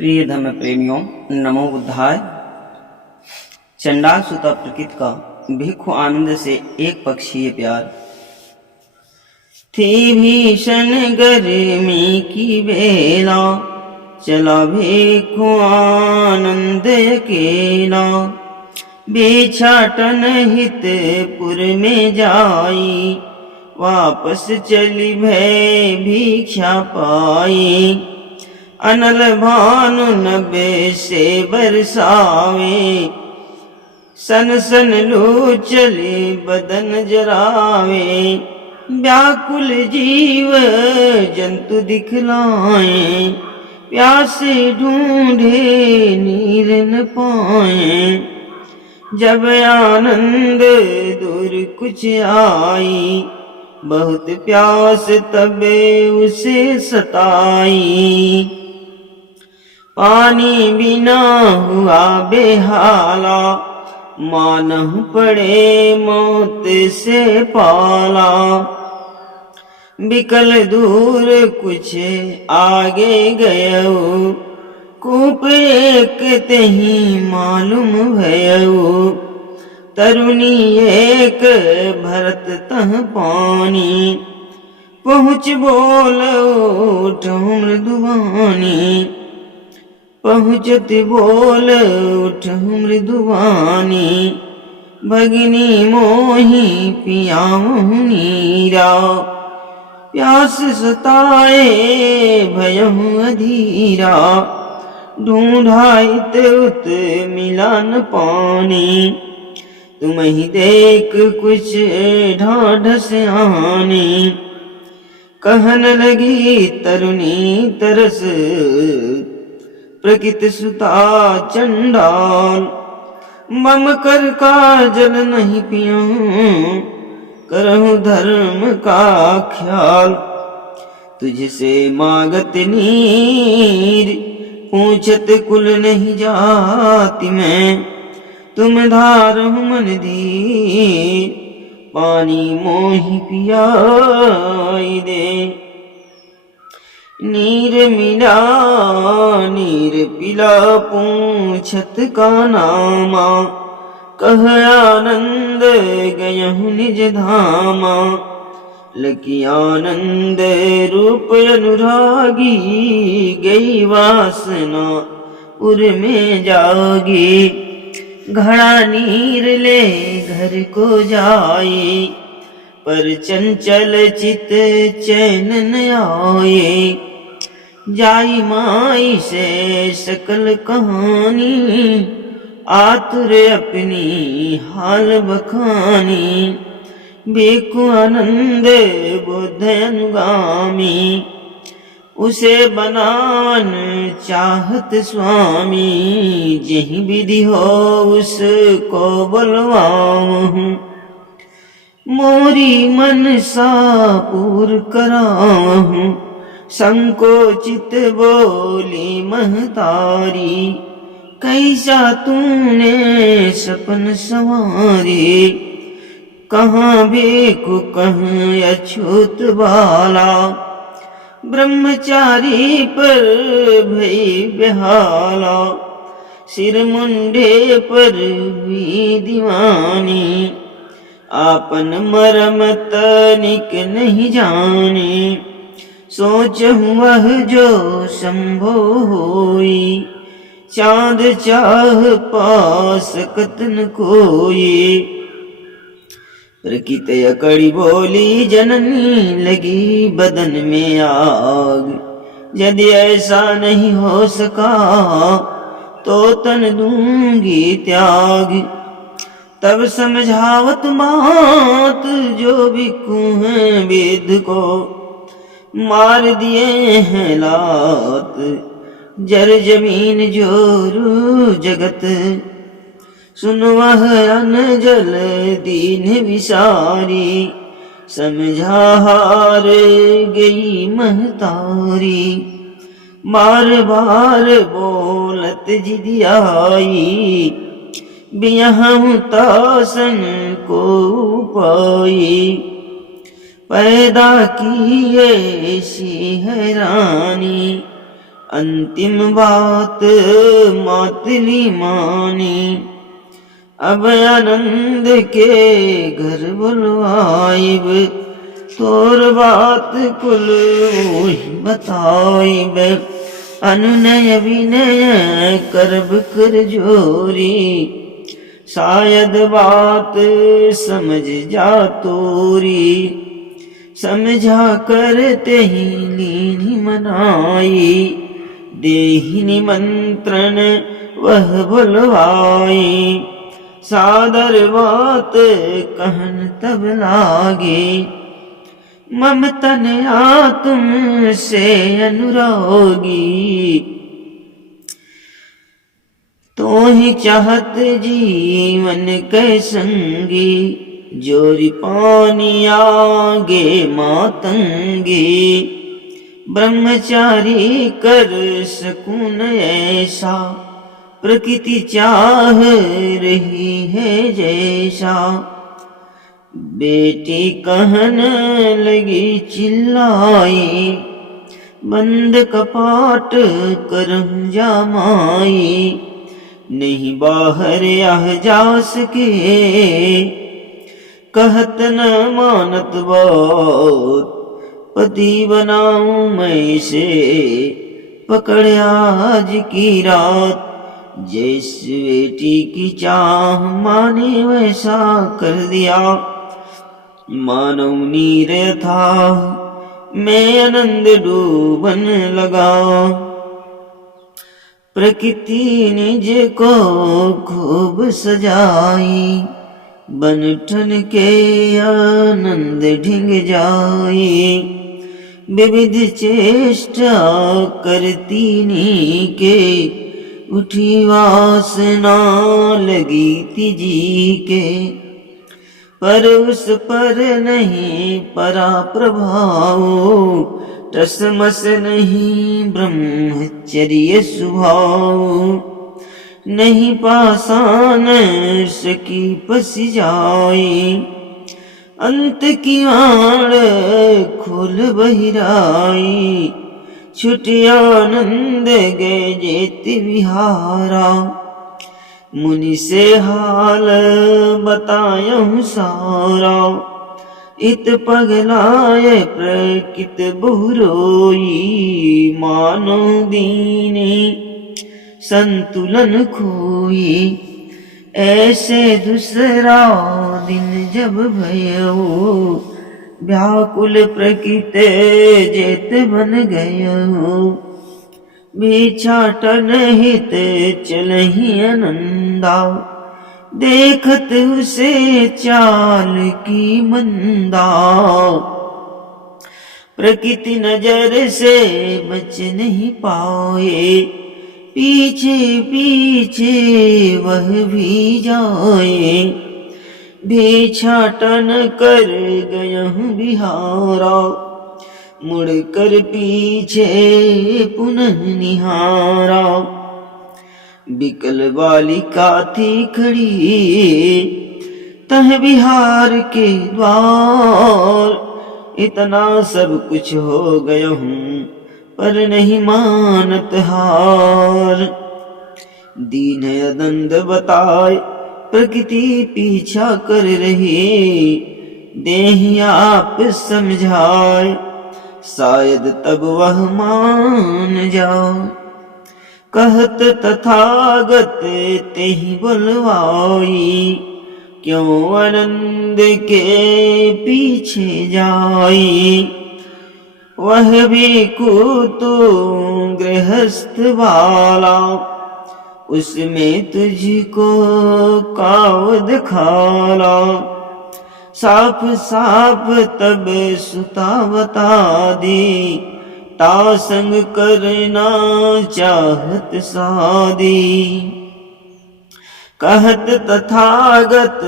प्रिय धर्म प्रेमियों, नमो बुद्धाय। चंडाल सुता प्रकृति का भिक्षु आनंद से एक पक्षीय प्यार। थी भीषण गर्मी की बेला, चला भिक्षु आनंद अकेला। भिक्षाटन हितपुर में जाई, वापस चली भय भिक्षा पाई। अनल भानु नभे से बरसावे, सन सन लू चली बदन जरावे। व्याकुल जीव जंतु दिखलाए, प्यासे ढूंढे नीर न पाए। जब आनंद दूर कुछ आई, बहुत प्यास तबे उसे सताई। पानी बिना हुआ बेहाला, मानहु पड़े मौत से पाला। बिकल दूर कुछ आगे गयो, कूप एक तही मालूम भयो। तरुणी एक भरत तह पानी, पहुँच बोल उठ मृदुवानी। पहुँचत बोल उठ मृदुवानी, भगिनी मोही पियाऊँ नीरा। प्यास सताए भयहु अधीरा, ढूंढाइत उत मिला न पानी। तुम ही देख कुछ ढाढ़स आनी, कहन लगी तरुणी तरस प्रकृति सुता चंडाल। मम कर का जल नहीं पियूं, करहूं धर्म का ख्याल। तुझसे मांगत नीर, पूछत कुल नहीं जाति में। तुम धारहु मन दी, पानी मोहि पियाई दे। नीर मिला नीर पिला, पूछत का नामा। कह आनंद गयहु निज धामा। लकी आनंद रूप अनुरागी, गई वासना उर में जागी। घड़ा नीर ले घर को जाए, पर चंचल चित चैन न आए। जाई माई से सकल कहानी, आतुर अपनी हाल बखानी। भिक्षु आनंद बुद्ध अनुगामी, उसे बनान चाहत स्वामी। जही विधि हो उसको बुलवाऊं, मोरी मन सा पूर कराऊं। संकोचित बोली महतारी, कैसा तूने सपन संवारी। कहाँ भिक्षु कहाँ अछूत बाला, ब्रह्मचारी पर भई बेहाला। सिर मुंडे पर भी दीवानी, आपन मरम तनिक नहीं जाने। सोचहु वह जो संभो होई, चाँद चाह पास कतन कोई। प्रकृति अकड़ी बोली जननी, लगी बदन में आग। यदि ऐसा नहीं हो सका, तो तन दूंगी त्याग। तब समझावत मात जो भिक्षु हैं वेद को, मार दिए हैं लात। जर जमीन जोरू जगत, सुन वह अनजल दीन विसारी। समझा हार गई महतारी, बार बार बोलत जिदियाई। बियहूं तासन को पाई, पैदा की ऐसी हैरानी। अंतिम बात मातली मानी। अब आनंद के घर बुलवाइब, तोर बात कुल वही बताइब। अनुनय विनय करब कर जोरी, शायद बात समझ जा तोरी। समझा कर तेहि लीनी मनाई, देहि निमंत्रण वह बुलवाई। सादर बात कहन तब लागे, मम तन आ तुम से अनुरागी। तो ही चाहत जीवन कै संगी, जोरी पानी आगे मातंगी। ब्रह्मचारी कर सकून ऐसा, प्रकृति चाह रही है जैसा। बेटी कहन लगी चिल्लाई, बंद कपाट करम जामाई। नहीं बाहर आह जा सके, कहत न मानत बात। पति बनाऊं मैं से, पकड़ आज की रात। जैस बेटी की चाह माने वैसा कर दिया। मानव नीर था मैं आनंद डूबन लगा। प्रकृति निज को खूब सजाई, बन ठन के आनंद ढिंग जाई। विविध चेष्टा करती नी के, उठी वासना लगी तिजी के। पर उस पर नहीं परा प्रभाव, टसमस नहीं ब्रह्मचर्य स्वभाव। नहीं पाषाण सकी पस जाई, अंत की आड़ खोल बहिराई। छुटी आनंद गए जेत विहारा, मुनि से हाल बतायहु सारा। इत पगलाय प्रकृत बहुरोई, मानो दीनी संतुलन खोई। ऐसे दूसरा दिन जब भयो, व्याकुल प्रकृत जेत बन गयो। भिक्षाटन हित चलहि आनंदा, देखत उसे चाल की मंदा। प्रकृति नजर से बच नहीं पाए, पीछे पीछे वह भी जाए। भिक्षाटन कर गयहु बिहारा, मुड़ कर पीछे पुनः निहारा। बिकल बालिका थी खड़ी, तह बिहार के द्वार। इतना सब कुछ हो गया हूँ, पर नहीं मानत हार। दीन अदंद बताए प्रकृति पीछा कर रही, देहि आप समझाए शायद तब वह मान जाओ। कहत तथागत तेहि बुलवाई, क्यों आनंद के पीछे जाई। वह भी कुतो गृहस्थ वाला, उसमें तुझको काव दिखाला। साफ साफ तब सुता बता दी, ता संग करना चाहत सादी। कहत तथागत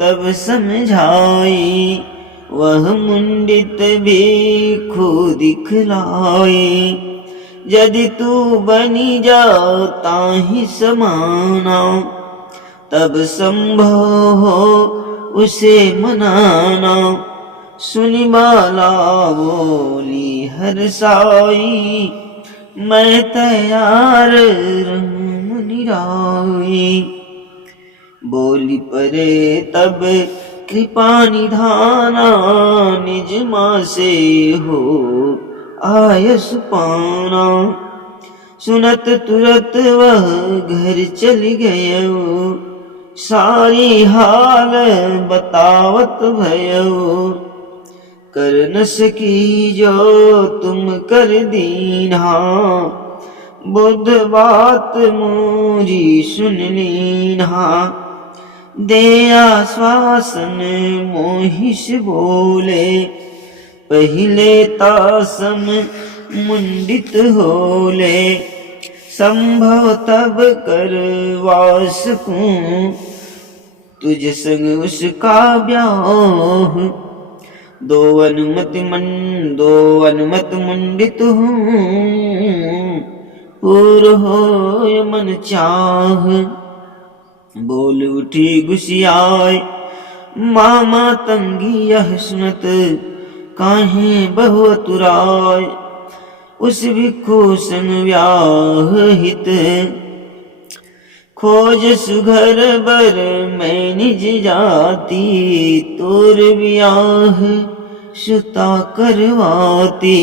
तब समझाई, वह मुंडित भिक्षु दिखलाई। यदि तू बनी जा ताहि समाना, तब संभव हो उसे मनाना। सुनि बाला बोली हरसाई, मैं तैयार रहूं मुनि राय। बोली परे तब कृपा निधाना, निज माँ से हो आयस पाना। सुनत तुरत वह घर चल गयो, सारी हाल बतावत भयो। कर न सकी जो तुम कर दीन्हा, बुद्ध बात मोरी सुन लीन्हा। दे आश्वासन मोहिष बोले, पहिले तासम मुंडित होले। संभव तब करवा सकूं, तुझ संग उसका ब्याह। दो अनुमत मुंडित हूँ, पूर होय मन चाह। बोल उठी गुसियाय मामा तंगी, यह सुनत काहे बहु अतुराय। उस भिक्षु संग व्याहित, खोज सुघर बर मैं निज जाती। तोर ब्याह सुता करवाती,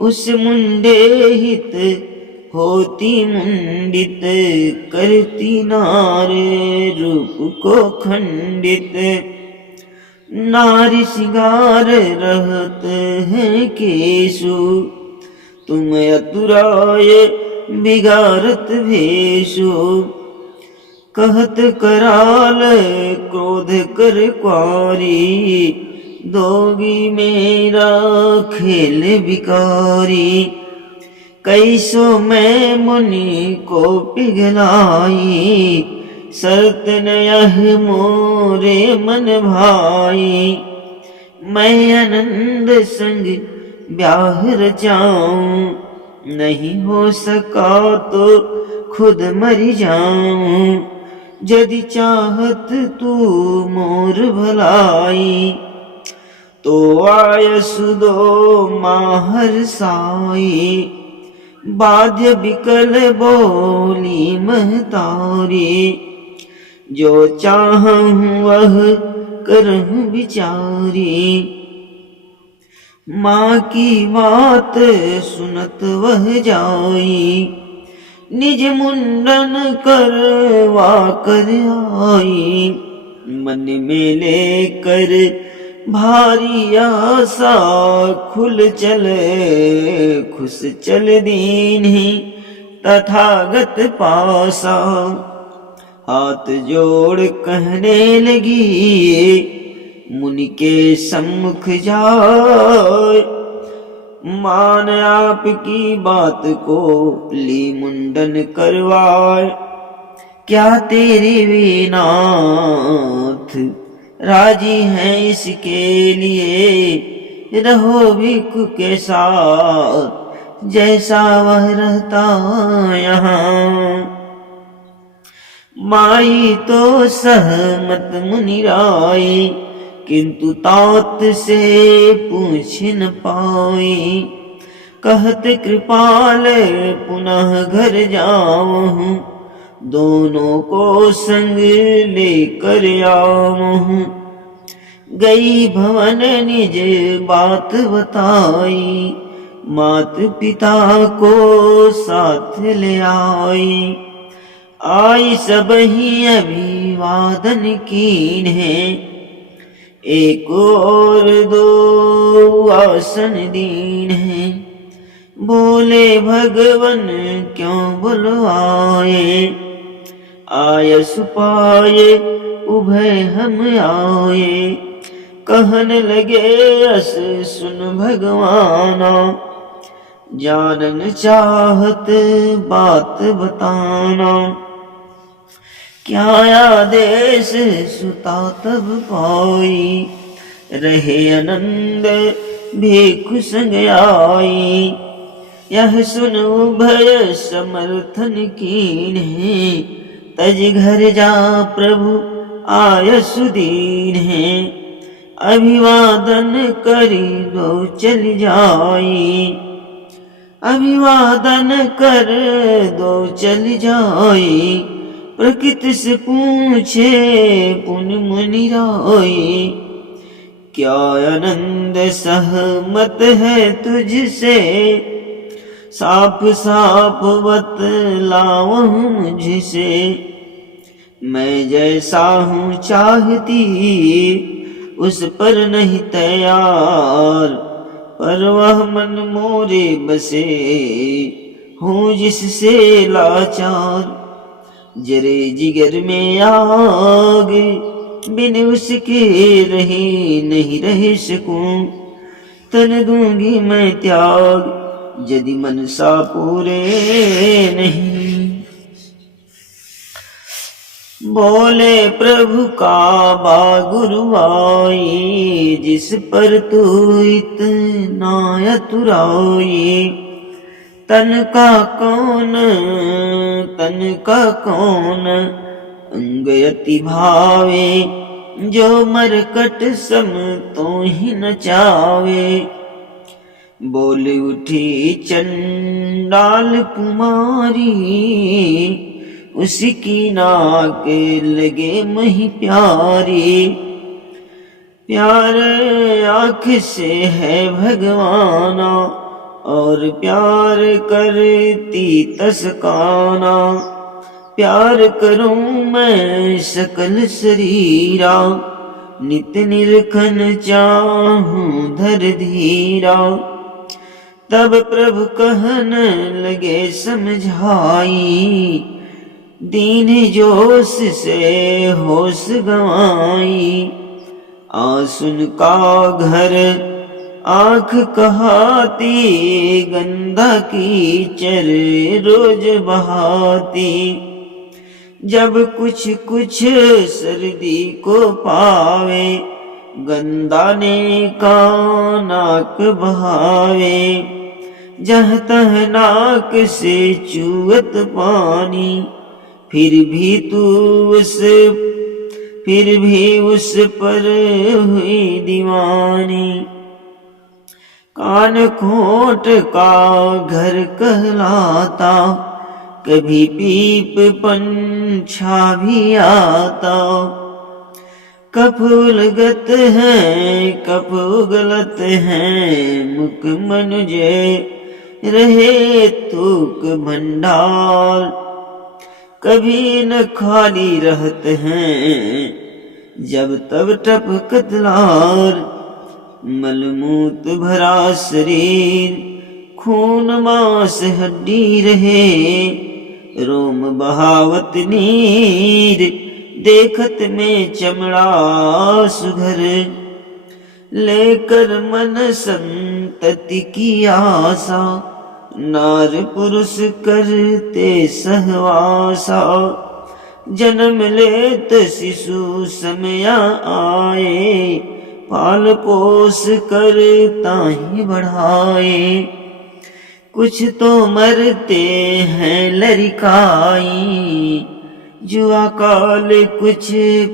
उस मुंडे हित होती मुंडित। करती नारे रूप को खंडित, नारी सिंगार रहत है केशु। तुम अतुराय बिगारत भेषु, कहत कराल क्रोध कर क्वारी। दोगी मेरा खेल बिकारी, कैसो मैं मुनि को पिघलाई। शर्त न यह मोरे मन भाई, मैं आनंद संग ब्याह रचाऊं। नहीं हो सका तो खुद मर जाऊं, यदि चाहत तू मोर भलाई। तो आयसु दो माहर साई, बाध्य विकल बोली महतारी। जो चाहूं वह करहूं विचारी, माँ की बात सुनत वह जाई। निज मुंडन करवा कर आई, मन में लेकर भारी आशा। खुल चले खुश चल दीन्ही, तथागत पासा। हाथ जोड़ कहने लगी, मुनि के सम्मुख जाय। मान आपकी बात को ली मुंडन करवाए। क्या तेरे वे नाथ राजी हैं इसके लिए। रहो भिक्षु के साथ जैसा वह रहता यहाँ। माई तो सहमत मुनि राई, किंतु तात से पूछ न पाई। कहत कृपाल पुनः घर जाऊं, दोनों को संग लेकर आऊं। गई भवन निज बात बताई, मात पिता को साथ ले आई। आई सब ही अभिवादन कीन है, एक और दो आसन दीन है। बोले भगवन क्यों बुलवाए, आयस पाए उभय हम आए। कहन लगे अस सुन भगवाना, जानन चाहत बात बताना। क्या आदेश सुता तब पाई, रहे आनंद भिक्षु संग आई। यह सुन उभय समर्थन कीन है, तज घर जा प्रभु आयसु दीन है। अभिवादन करी दो चल जाई, अभिवादन कर दो चल जाए, प्रकृति से पूछे पुन मुनि राय। क्या आनंद सहमत है तुझसे, साफ साफ बतलाओ मुझसे। मैं जैसा हूँ चाहती उस पर नहीं तैयार, पर वह मन मोरे बसे हूँ जिससे लाचार। जरे जिगर में आग बिन उसके रहे नहीं रह सकूं, तन दूंगी मैं त्याग यदि मनसा पूरे नहीं। बोले प्रभु काबा गुरुआई, जिस पर तू इतना अतुराई। तन का कौन अंग अति भावे, जो मरकट सम तो ही नचावे। बोल उठी चंडाल कुमारी, उसकी नाक लगे मही प्यारी। प्यार आँख से है भगवाना, और प्यार करती तसकाना। प्यार करूं मैं सकल शरीरा, नित निरखन चाहूं धर धीरा। तब प्रभु कहन लगे समझाई, दीन जोश से होश गंवाई। आंसुन का घर आँख कहाती, गंदा कीचड़ रोज बहाती। जब कुछ कुछ सर्दी को पावे, गंदा ने का नाक बहावे। जहाँ तह नाक से चुअत पानी, फिर भी उस पर हुई दीवानी। कान खोट का घर कहलाता, कभी पीप पंछा भी आता। कफ उलगत है कफ उगलत है, मुख मनुजे रहे थूक भंडार। कभी न खाली रहत हैं, जब तब टपकत लार। मलमूत भरा शरीर, खून मांस हड्डी रहे। रोम बहावत नीर, देखत में चमड़ा सुघर। लेकर मन संतति की आशा, नार पुरुष करते सहवासा। जन्म लेत शिशु समय आए, पाल पोस कर ताहि बढ़ाए। कुछ तो मरते हैं लड़काई, जुआ काल कुछ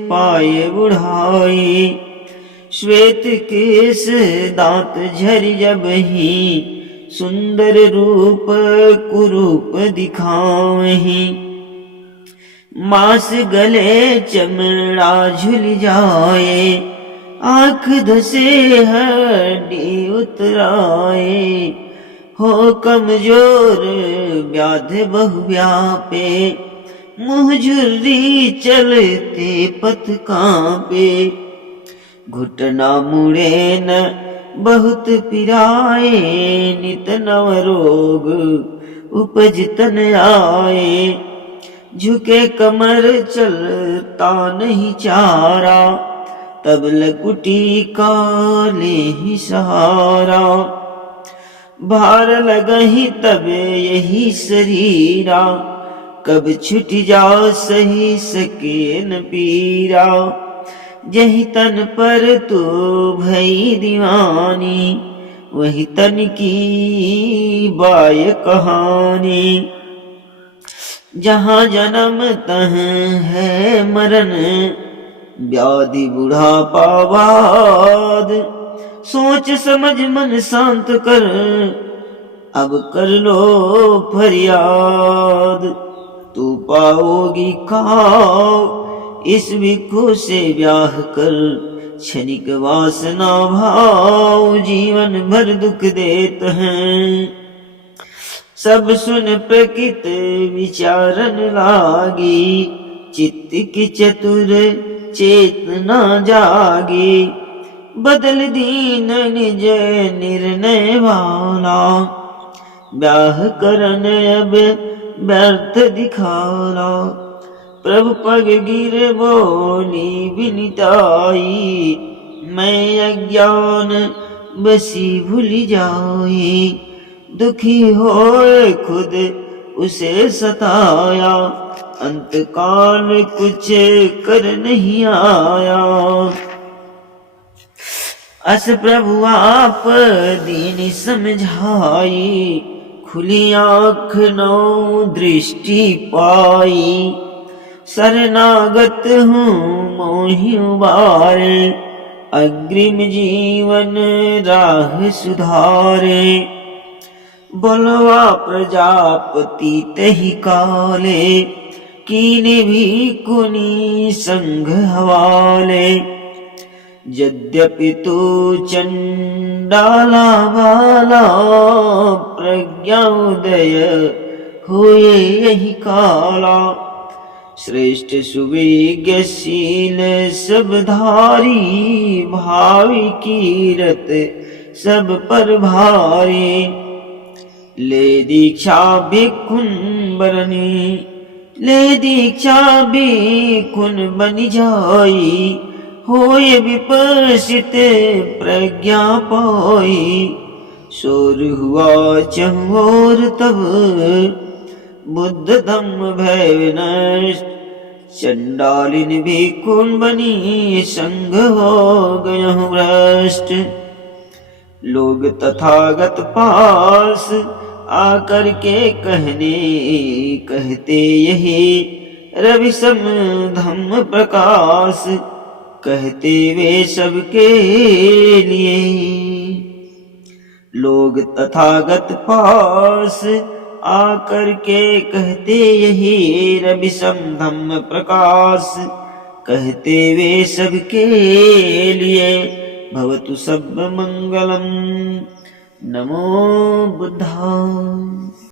पाए बुढ़ाई। श्वेत केस दांत झरि जब ही, सुंदर रूप कुरूप दिखावहीं। मांस गले चमड़ा झुल जाए, आँख धसे हड्डी उतराए। हो कमजोर व्याध बहुव्यापे, मुँह झुर्री चलते पथ कांपे। घुटना मुड़े न बहुत पिराए, नित नव रोग उपज तन आए। झुके कमर चलता नहीं चारा, तब लकुटी का ले ही सहारा। भार लगही तब यही शरीरा, कब छुट जा सही सके न पीरा। जही तन पर तू भई दीवानी, वही तन की बाय कहानी। जहाँ जन्म तह है मरण, व्याधि बुढ़ापा बाद। सोच समझ मन शांत कर, अब कर लो फरियाद, तू पाओगी खाओ इस भिक्खु से ब्याह कर। क्षणिक वासना भाव जीवन भर दुख देत हैं। सब सुन प्रकृत विचारन लागी, चित्त की चतुर चेतना जागी। बदल दीन निज निर्णय वाला, ब्याह करन अब व्यर्थ दिखाला। प्रभु पग गिर बोली विनिताई, मैं अज्ञान बसी भूल जाई। दुखी होए खुद उसे सताया, अंतकाल कुछ कर नहीं आया। अस प्रभु आप दीन समझाई, खुली आँख नौ दृष्टि पाई। शरणागत हूँ मोहि उबारे, अग्रिम जीवन राह सुधारे। बोलवा प्रजापति तहि काले, कीने भी कुनी संग हवाले। यद्यपि तू चंडाला वाला, प्रज्ञाउदय हुए यही काला। श्रेष्ठ सुविज्ञशील सब धारी, भावी कीरत सब पर भारी। ले दीक्षा भिक्खुन बरनी, ले दीक्षा भिक्खुन बन जाई। होए विपश्चित प्रज्ञा पाई, शोर हुआ चहुओर तब, बुद्ध धम्म भय नष्ट। चंडालिन भिक्खुन बनी, संग हो गयहु भ्रष्ट। लोग तथागत पास आकर के कहते यही रवि सम धम्म प्रकाश। कहते वे सबके लिए, लोग तथागत पास आकर के कहते यही रवि सम धम्म प्रकाश। कहते वे सबके लिए, भवतु सब मंगलम। नमो बुद्धाय।